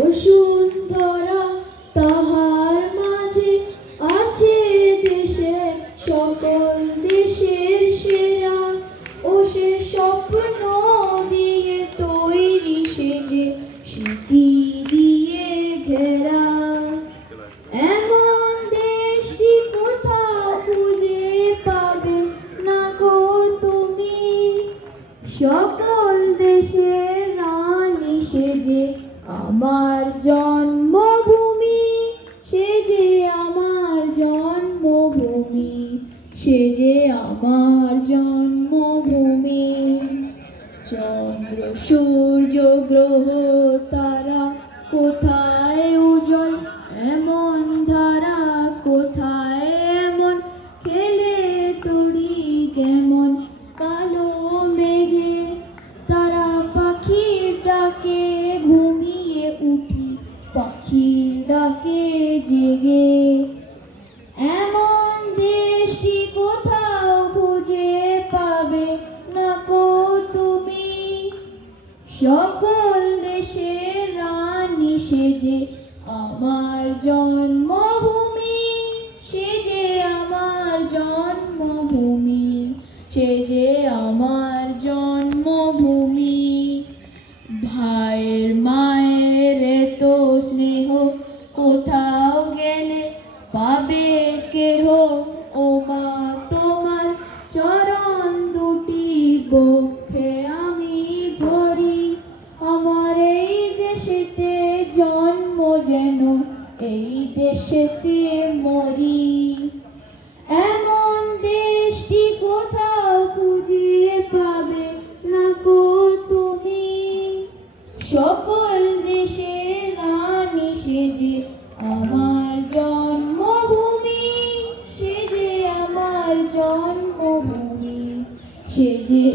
বসুন্ধরা তাহার মাঝে আছে দেশের সকল দেশের সেরা, ও সে স্বপ্ন দিয়ে তৈরি সেজে স্মৃতি দিয়ে ঘেরা। এমন দেশটি কোথাও খুঁজে পাবে না গো তুমি, সকল দেশের রানী সেজে আমার জন্মভূমি, সেজে আমার জন্মভূমি, সেজে আমার জন্মভূমি। চন্দ্র সূর্য গ্রহ তারা কোথায় উজ্জ্বল এমন ধারা, কোথায় এমন খেলে তড়ি কেমন কালো মেঘে, তারা পাখির ডাকে ঘুমিয়ে উঠি, পাখির ডাকে জেগে। এমন দেশটি কোথাও খুঁজে পাবে না গো তুমি, সকল দেশের রানী সেজে আমার জন্মভূমি, সেজে আমার জন্মভূমি, সেজে আমার জন্মভূমি। ভাইয়ের মায়ের এতো স্নেহ কোথাও গেলে পাবে কেহ, ও মা তোমার চরণ দুটি বক্ষে আমি ধরি। আমার এই দেশেতে জন্ম যেন এই দেশেতে মরি। এমন দেশটি কোথাও খুঁজে পাবে না গো তুমি, সকল দেশের রানী সেজে আমার জন্মভূমি, সেজে আমার জন্মভূমি, সেজে